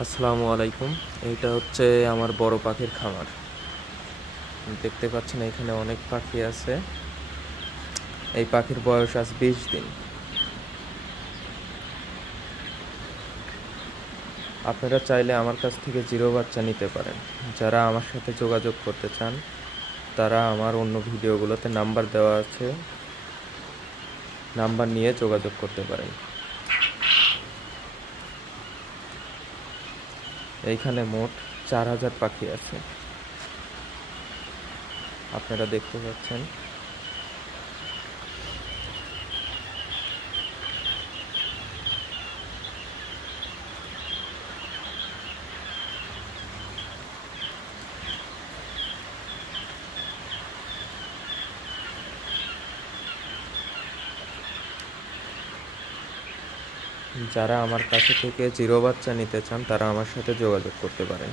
আসসালামু আলাইকুম। এইটা হচ্ছে আমার বড় পাখির খামার। দেখতে পাচ্ছেন এখানে অনেক পাখি আছে। এই পাখির বয়স আজ 20 দিন। আপনারা চাইলে আমার কাছ থেকে জিরো বাচ্চা নিতে পারেন। যারা আমার সাথে যোগাযোগ করতে চান তারা আমার অন্য ভিডিওগুলোতে নাম্বার দেওয়া আছে, নাম্বার নিয়ে যোগাযোগ করতে পারেন। এইখানে মোট 4000 পাখি আছে, আপনারা দেখতে পাচ্ছেন। যারা আমার কাছে থেকে জিরো বাচ্চা নিতে চান তারা আমার সাথে যোগাযোগ করতে পারেন।